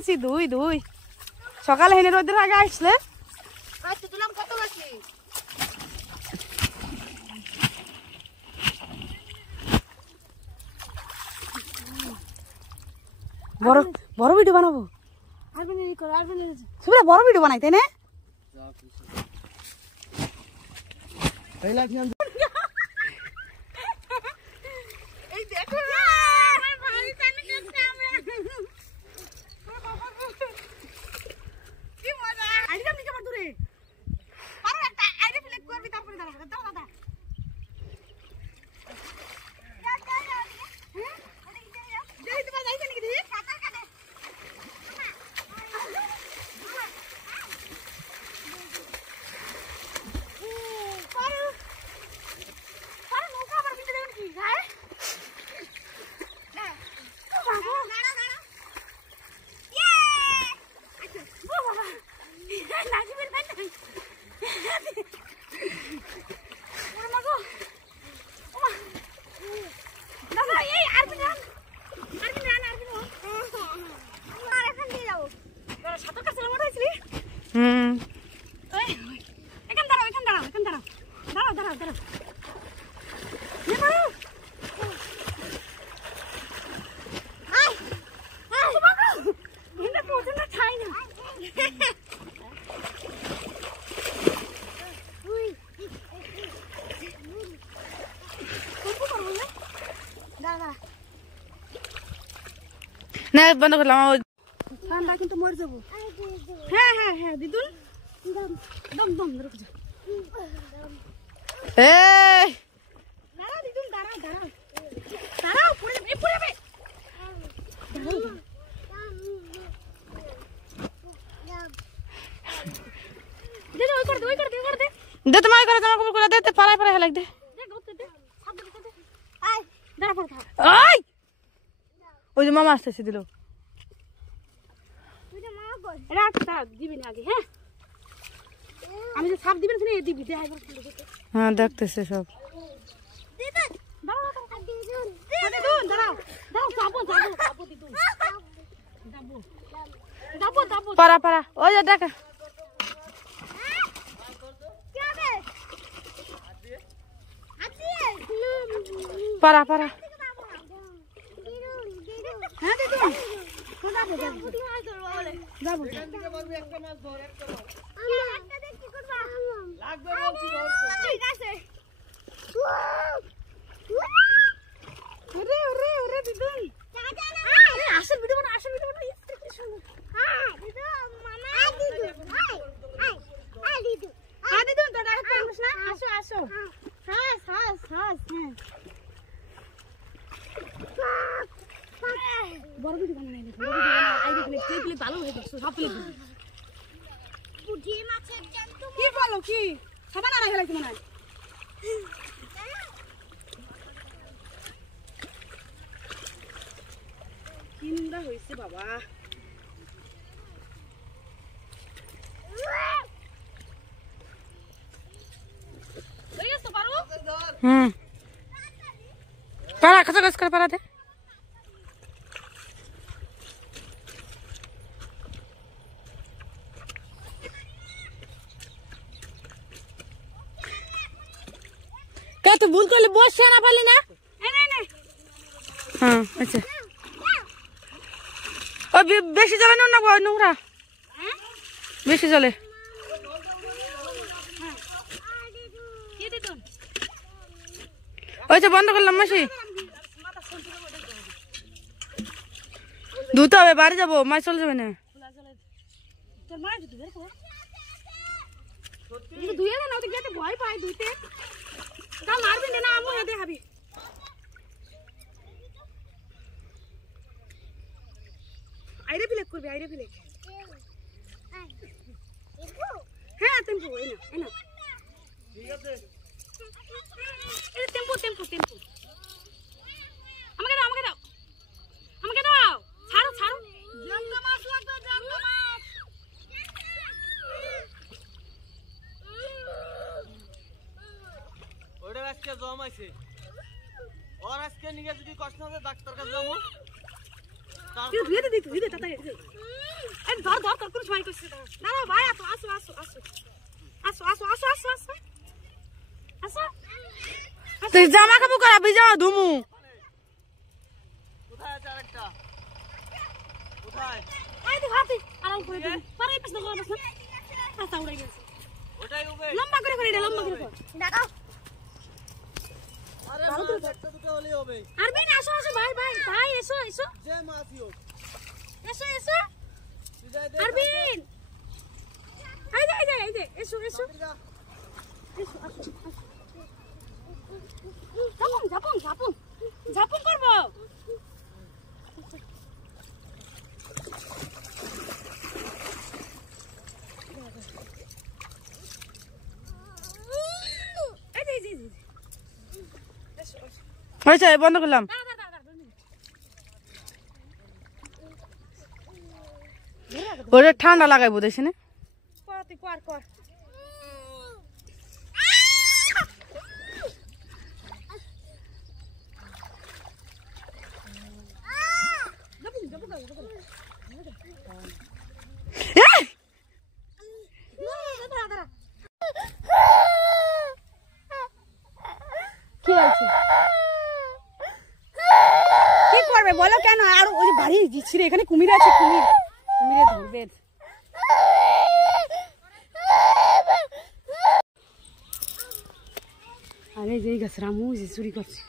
মাছি দুই দুই সকালে হেনে রোদের আগে আসলে আচ্ছা দিলাম কত মাছি বড় বড় ভিডিও বানাবো আরবিনি কর আরবিনি সুবিধা বড় ভিডিও বানাই তাই না এই দেখো আমার ভাই কানে কাছে আমরা কি মজা আইডিয়া নিকে মার দূরে আরে একটা আইডিয়া ফ্লিক করবি তারপরে দাঁড়া দাও দাদা না বন্ধ করলাম ঠান্ডা কিন্তু মরে যাবো হ্যাঁ হ্যাঁ হ্যাঁ দিদুন দম দম রুক যা এই দাঁড়া দিদুন দাঁড়া দাঁড়া দাঁড়াও পড়ে যাবে পড়ে যাবে দে ওই করে দে দে তোমার করে জামা কাপড় করে দে পাড়ায় পাড়ায় হেলাক দে দে গোতে দে সব দে আয় দাঁড়া পড়ে থাক ওই ওই যে মামা আসতেছে দিল তুই যে মামা কই এটা দিবি না আগে হ্যাঁ আমি যে সাপ দিবেন শুনে দিবি দে আইবার ফেলে দে হ্যাঁ দেখতেছে সব দিদুন দাঁড়াও দিদুন দাঁড়াও যাবো দিদুন যাবো পাড়া পাড়া ওই যে দেখা পাড়া পাড়া হ্যাঁ দিদুন যাবো একটা মাছ ধর একটা দেখ কি করবা লাগবে বলছি ঠিক আছে ওরে দিদুন আরে আসল ভিডিও বানা হ্যাঁ দিদুন মামা দিদুন তো ডাক করিস না আসো হাস বড় ভিডিও বানা নাই বড় ভিডিও বানা আইডিয়া ক্লিপ ভালো হয়ে গেছে সব ক্লিপ পুঁটি মাছের জান্ত কি বলো কি সবাই না হেলাইতে মনে হয় কিন্দা হইছে বাবা হইছে তো পারো পাড়া কাছে কাছে করে পাড়া দে কে তুই ভুল করলে বসে না পারলি না হ্যাঁ আচ্ছা ও বেশি জলে না নোংরা বেশি জলে ওই যে বন্ধ করলাম মাসি ধুতে হবে বাড়ি যাবো মাছ চলে যাবে না ধুয়ে না ভয় পাই ধুইতে কাল মারবি না আমু হেদে হাবি আইরে ফিলেক করবি আইরে ফিলেক হ্যাঁ টেম্পো এনা ঠিক আছে এই টেম্পো আমাকে দাও ছাড়ো জামকা মাছ লাগবে জামকা মাছ ওটা আজকে জমাইছে ওর আজকে নিয়ে যদি কষ্ট হবে ডাক্তার কাছে যাবো তুই ধুয়ে দে তাড়াতাড়ি জামা কাপড় করা বিজামা ধুমু কোথায় আছে আরেকটা কোথায় এই তো হাতি আরাম করে দিবি পারে পাস না করবস না আচ্ছা উড়ে গেছে ওটাই উবে লম্বা করে করে এটা লম্বা করে কর দেখাও আরে একটা দুটো হলেই হবে আরবিন আসো আসো ভাই ভাই ভাই এসো এসো যে মাছিও এসো এসো বিজয় দে আরবিন এই যে এসো এসো এসো আসো ঝাপুন ঝাপুন ঝাপুন ঝাপুন করবো হয়েছে বন্ধ করলাম ওরে ঠান্ডা লাগাইবো দেখছি না কর কি আছে কি করবে বলো কেন আর ওই যে বাড়ি দিচ্ছি রে এখানে কুমির আছে কুমিরে ধরবে আরে যেই গাছ রামু যে চুরি করছে